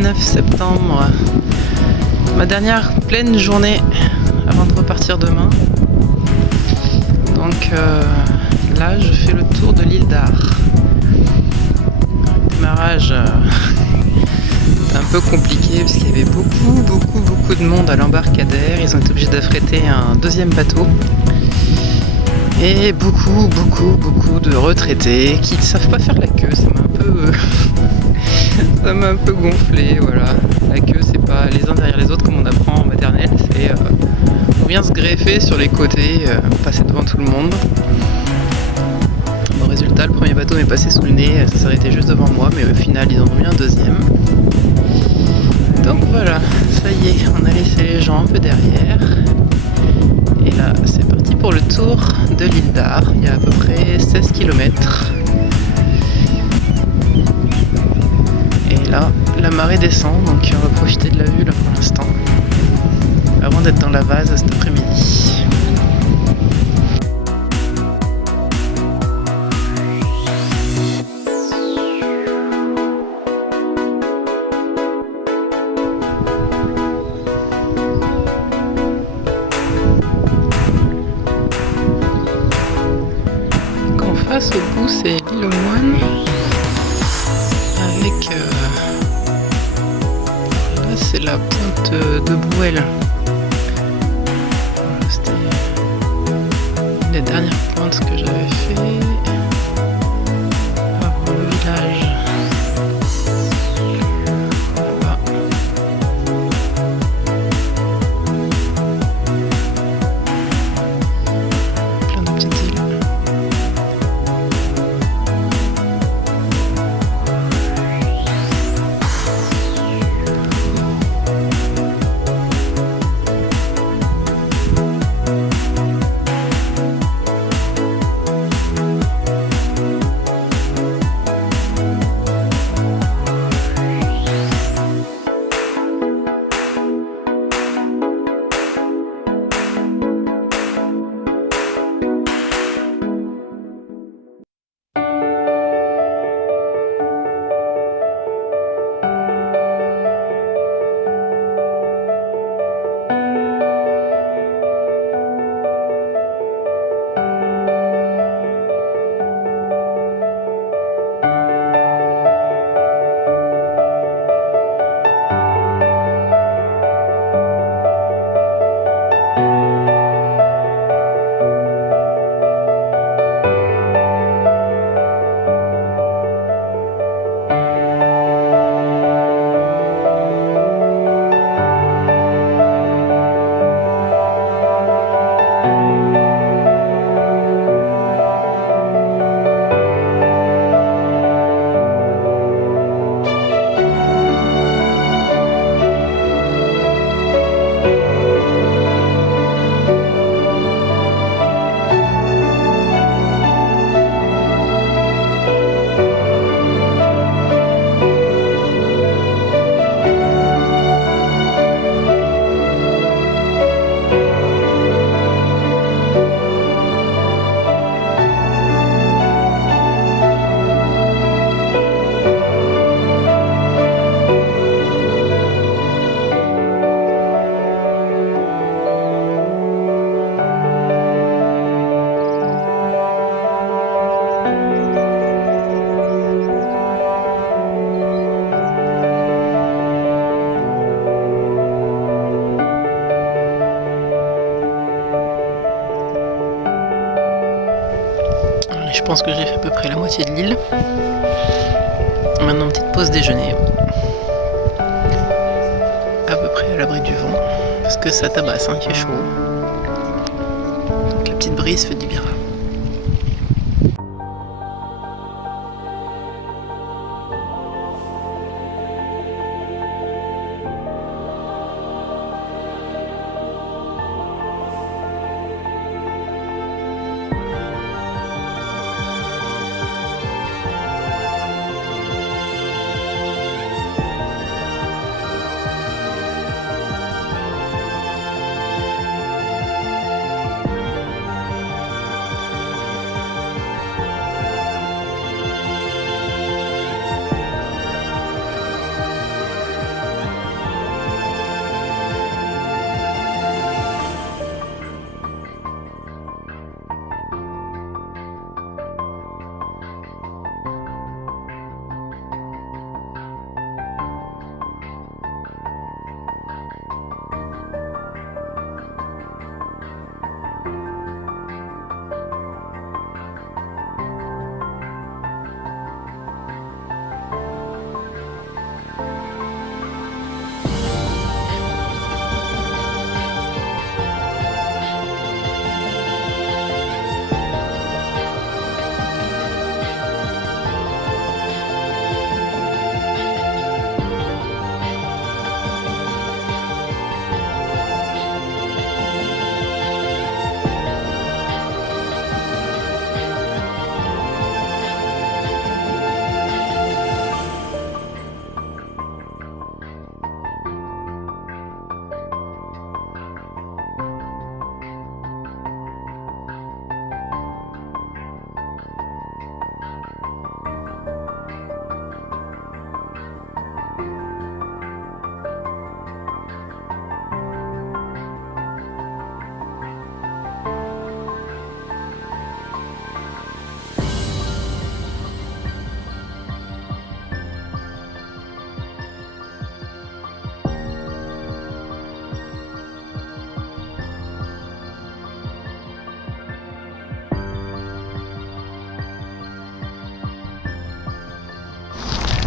19 septembre, ma dernière pleine journée avant de repartir demain. Donc là je fais le tour de l'île d'Ar. Démarrage un peu compliqué parce qu'il y avait beaucoup de monde à l'embarcadère. Ils ont été obligés d'affréter un deuxième bateau. Et beaucoup de retraités qui ne savent pas faire la queue. Ça m'a un peu gonflé, voilà. La queue, c'est pas les uns derrière les autres comme on apprend en maternelle, c'est on vient se greffer sur les côtés, passer devant tout le monde. Bon, résultat, le premier bateau m'est passé sous le nez, ça s'arrêtait juste devant moi, mais au final ils en ont mis un deuxième. Donc voilà, ça y est, on a laissé les gens un peu derrière. Et là, c'est parti pour le tour de l'île d'Ar. Il y a à peu près 16 km. Et là, la marée descend, donc on va profiter de la vue là pour l'instant. Avant d'être dans la vase cet après-midi. Face au bout, c'est l'île aux Moines avec là c'est la pointe de Brouel. C'était une des dernières pointes que j'avais fait avant le village. Là-bas. Plein de petites îles. Je pense que j'ai fait à peu près la moitié de l'île. Maintenant, petite pause déjeuner. À peu près à l'abri du vent. Parce que ça tabasse, hein, il fait chaud. Donc la petite brise fait du bien.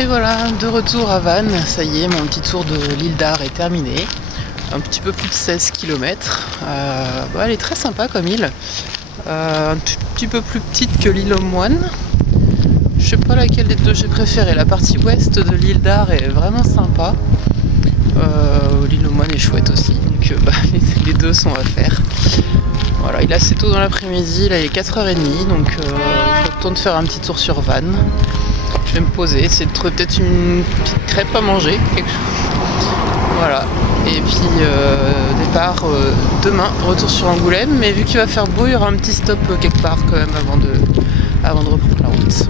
Et voilà, de retour à Vannes, ça y est, mon petit tour de l'île d'Ar est terminé. Un petit peu plus de 16 km. Elle est très sympa comme île. Un petit peu plus petite que l'île aux Moines. Je sais pas laquelle des deux j'ai préféré. La partie ouest de l'île d'Ar est vraiment sympa. L'île aux Moines est chouette aussi. Donc les deux sont à faire. Voilà, il est assez tôt dans l'après-midi, là il est 4h30, donc je retourne faire un petit tour sur Vannes. Je vais me poser, essayer de trouver peut-être une petite crêpe à manger, quelque chose. Voilà. Et puis départ demain, retour sur Angoulême, mais vu qu'il va faire beau, il y aura un petit stop quelque part quand même avant de reprendre la route.